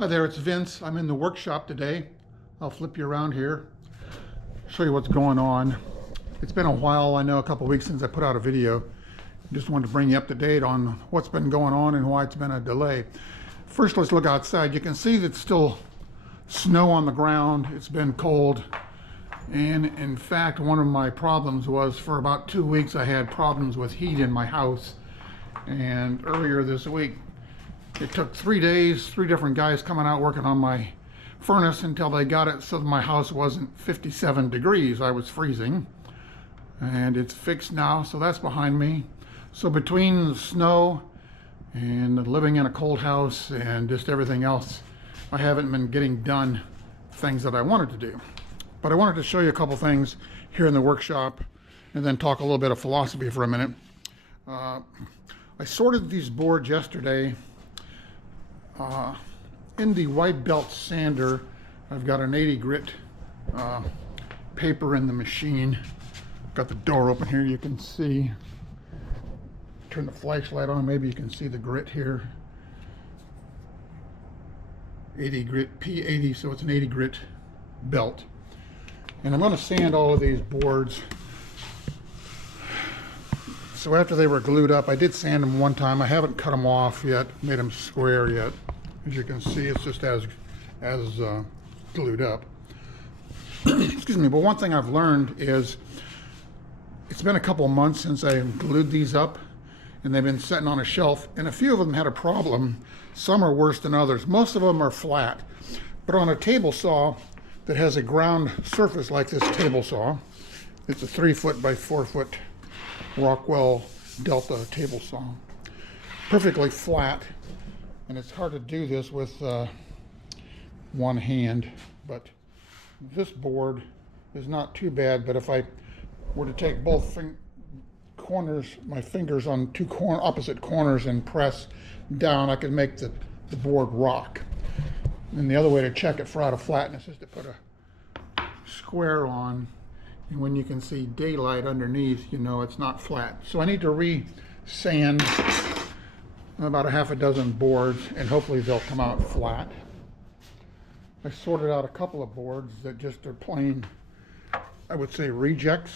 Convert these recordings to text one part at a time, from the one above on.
Hi there, it's Vince. I'm in the workshop today. I'll flip you around here, show you what's going on. It's been a while, I know, a couple weeks since I put out a video. Just wanted to bring you up to date on what's been going on and why it's been a delay. First, let's look outside. You can see that it's still snow on the ground. It's been cold. And in fact, one of my problems was for about 2 weeks I had problems with heat in my house. And earlier this week, it took 3 days, 3 different guys coming out working on my furnace until they got it so that my house wasn't 57 degrees. I was freezing. And it's fixed now, so that's behind me. So between the snow and living in a cold house and just everything else, I haven't been getting done things that I wanted to do. But I wanted to show you a couple things here in the workshop and then talk a little bit of philosophy for a minute. I sorted these boards yesterday. In the white belt sander, I've got an 80 grit paper in the machine. Got the door open here, you can see. Turn the flashlight on, maybe you can see the grit here. 80 grit, P80, so it's an 80 grit belt. And I'm going to sand all of these boards. So after they were glued up, I did sand them one time. I haven't cut them off yet, made them square yet. As you can see, it's just as glued up. Excuse me, but one thing I've learned is it's been a couple of months since I glued these up, and they've been sitting on a shelf, and a few of them had a problem. Some are worse than others. Most of them are flat. But on a table saw that has a ground surface like this table saw, it's a 3 foot by 4 foot Rockwell Delta table saw. Perfectly flat, and it's hard to do this with one hand, but this board is not too bad. But if I were to take both corners, my fingers on opposite corners and press down, I could make the board rock. And the other way to check it for out of flatness is to put a square on, and when you can see daylight underneath, you know it's not flat. So I need to re-sand about a half a dozen boards, and hopefully they'll come out flat. I sorted out a couple of boards that just are plain, I would say, rejects.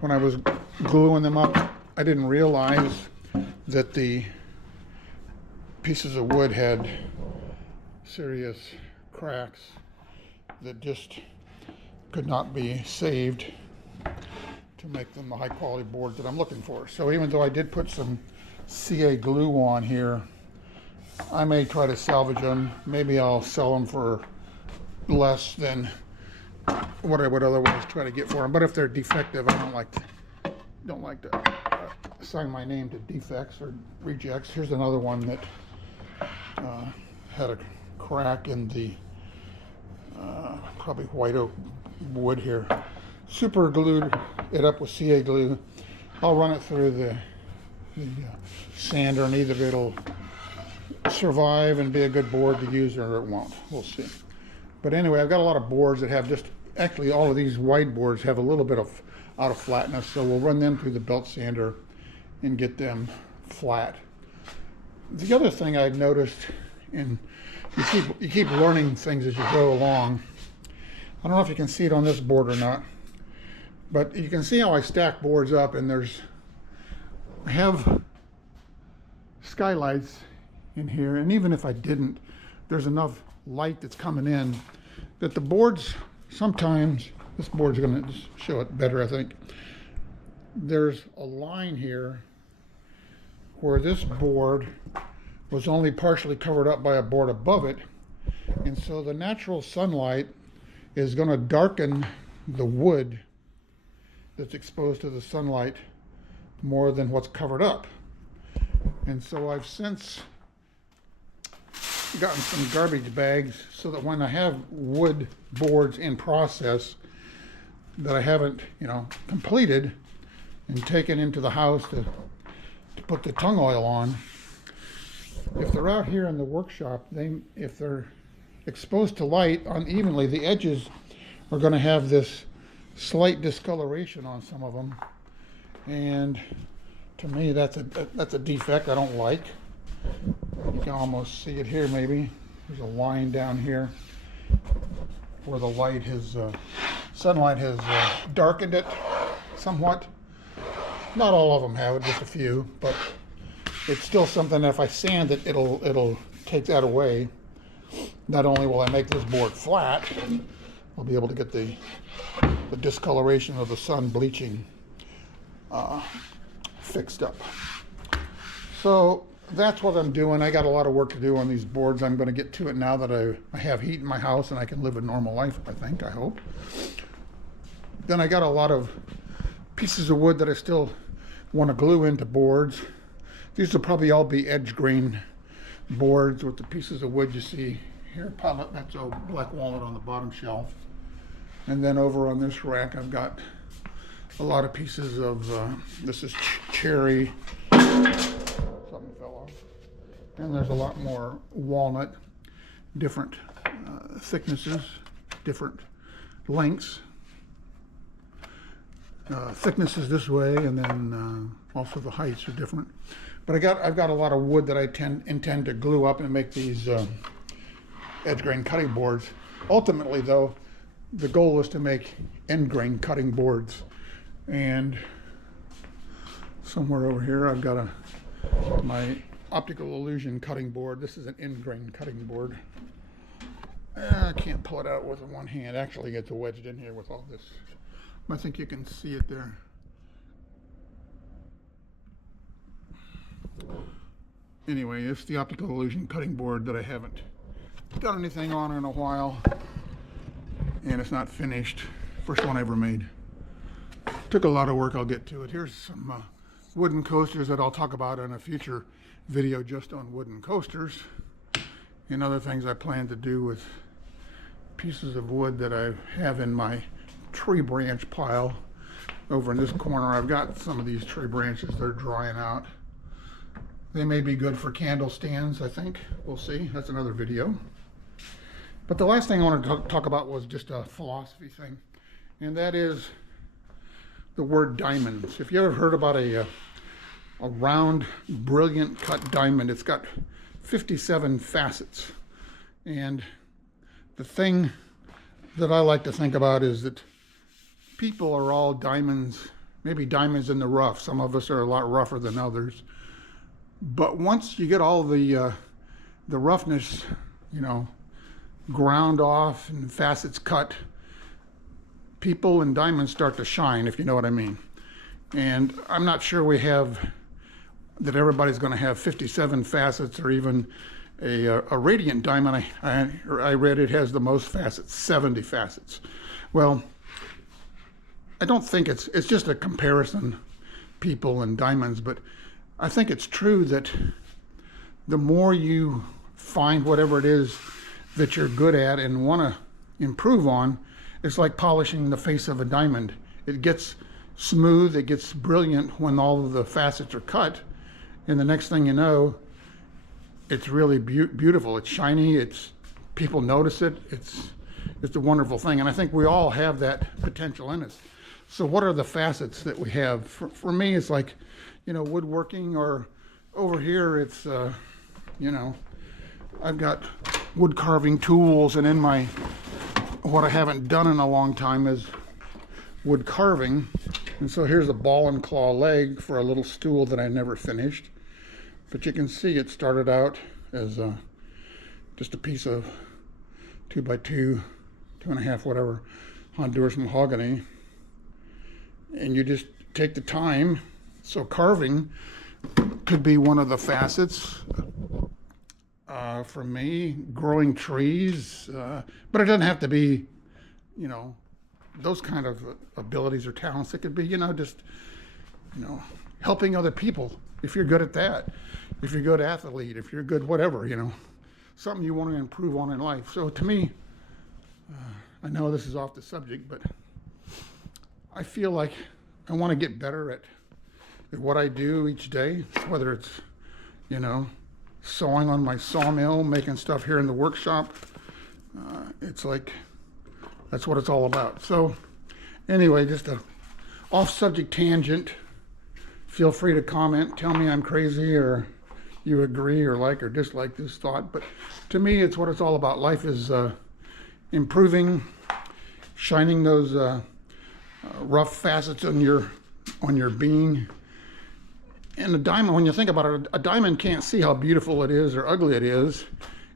When I was gluing them up, I didn't realize that the pieces of wood had serious cracks that just could not be saved to make them the high quality boards that I'm looking for. So even though I did put some CA glue on here, I may try to salvage them. Maybe I'll sell them for less than what I would otherwise try to get for them. But if they're defective, I don't like to assign my name to defects or rejects. Here's another one that had a crack in the probably white oak wood here. Super glued it up with CA glue. I'll run it through the sander, and either it'll survive and be a good board to use, or it won't. We'll see. But anyway, I've got a lot of boards that have just, actually all of these wide boards have a little bit of out of flatness, so we'll run them through the belt sander and get them flat. The other thing I've noticed, and you keep learning things as you go along. I don't know if you can see it on this board or not, but you can see how I stack boards up, and I have skylights in here, and even if I didn't, there's enough light that's coming in that the boards sometimes, this board's going to show it better, I think. There's a line here where this board was only partially covered up by a board above it, and so the natural sunlight is going to darken the wood that's exposed to the sunlight more than what's covered up. And so I've since gotten some garbage bags so that when I have wood boards in process that I haven't, completed and taken into the house to put the tung oil on, if they're out here in the workshop, if they're exposed to light unevenly, the edges are going to have this slight discoloration on some of them, and to me that's a defect I don't like. You can almost see it here maybe. There's a line down here where the light has, sunlight has darkened it somewhat. Not all of them have it, just a few, but it's still something that if I sand it, it'll take that away. Not only will I make this board flat, I'll be able to get the discoloration of the sun bleaching fixed up. So that's what I'm doing. I got a lot of work to do on these boards. I'm going to get to it now that I have heat in my house and I can live a normal life, I hope. Then I got a lot of pieces of wood that I still want to glue into boards. These will probably all be edge grain boards with the pieces of wood you see here. That's a black walnut on the bottom shelf. And then over on this rack I've got a lot of pieces of, this is cherry. Something fell off. And there's a lot more walnut, different thicknesses, different lengths. Thicknesses this way, and then also the heights are different. But I've got a lot of wood that I intend to glue up and make these edge grain cutting boards. Ultimately, though, the goal is to make end grain cutting boards. And somewhere over here, I've got my optical illusion cutting board. This is an end grain cutting board. I can't pull it out with one hand. Actually, it's wedged in here with all this. I think you can see it there. Anyway, it's the optical illusion cutting board that I haven't done anything on in a while, and it's not finished. First one I ever made. Took a lot of work. I'll get to it. Here's some wooden coasters that I'll talk about in a future video just on wooden coasters, and other things I plan to do with pieces of wood that I have in my tree branch pile. Over in this corner I've got some of these tree branches. They're drying out. They may be good for candle stands, I think. We'll see. That's another video. But the last thing I wanted to talk about was just a philosophy thing, and that is the word diamonds. If you ever heard about a round, brilliant cut diamond, it's got 57 facets. And the thing that I like to think about is that people are all diamonds, maybe diamonds in the rough. Some of us are a lot rougher than others. But once you get all the roughness, you know, ground off and facets cut, people and diamonds start to shine, if you know what I mean. And I'm not sure that everybody's going to have 57 facets or even a radiant diamond. I read it has the most facets, 70 facets. Well, I don't think it's just a comparison, people and diamonds, but I think it's true that the more you find whatever it is that you're good at and want to improve on, it's like polishing the face of a diamond. It gets smooth, it gets brilliant when all of the facets are cut, and the next thing you know, it's really beautiful. It's shiny, people notice it, it's a wonderful thing, and I think we all have that potential in us. So what are the facets that we have? For me, it's like, you know, woodworking, or over here it's, you know, I've got wood carving tools, and in what I haven't done in a long time is wood carving. And so here's a ball and claw leg for a little stool that I never finished. But you can see it started out as just a piece of 2x2, 2.5, whatever, Honduras mahogany. And you just take the time. So carving could be one of the facets. For me, growing trees, but it doesn't have to be, you know, those kind of abilities or talents. It could be, you know, just, you know, helping other people. If you're good at that, if you're a good athlete, if you're good whatever, you know, something you want to improve on in life. So to me, I know this is off the subject, but I feel like I want to get better at what I do each day, whether it's, you know, sawing on my sawmill, making stuff here in the workshop. It's like, that's what it's all about. So anyway, just a off-subject tangent. Feel free to comment, tell me I'm crazy, or you agree or like or dislike this thought, but to me, it's what it's all about. Life is improving, shining those rough facets on your being. And a diamond, when you think about it, a diamond can't see how beautiful it is or ugly it is,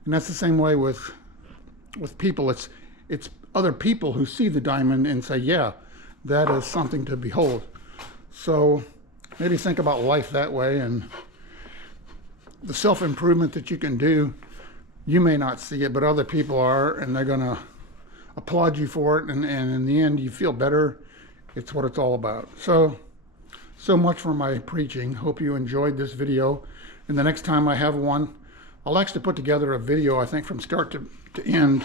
and that's the same way with people. It's other people who see the diamond and say, yeah, that is something to behold. So maybe think about life that way, and the self-improvement that you can do. You may not see it, but other people are, and they're gonna applaud you for it, and in the end you feel better. It's what it's all about. So much for my preaching. Hope you enjoyed this video, and the next time I have one, I'll actually put together a video, I think from start to end,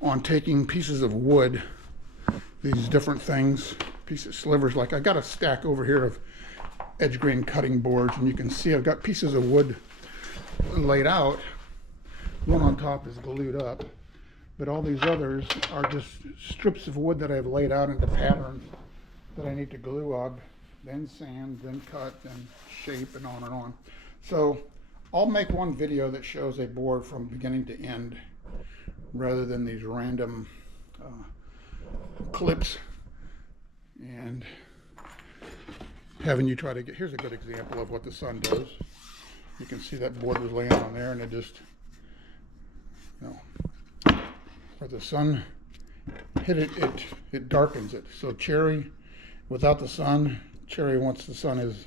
on taking pieces of wood, these different things, pieces, slivers. Like I got a stack over here of edge grain cutting boards, and you can see I've got pieces of wood laid out. One on top is glued up, but all these others are just strips of wood that I've laid out into patterns that I need to glue up, then sand, then cut, then shape, and on and on. So I'll make one video that shows a board from beginning to end rather than these random clips and having you try to get. Here's a good example of what the sun does. You can see that board was laying on there, and it just, where the sun hit it, it darkens it. So cherry, without the sun, cherry once the sun is,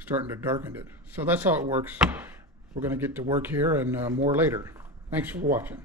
starting to darken it. So that's how it works. We're going to get to work here, and more later. Thanks for watching.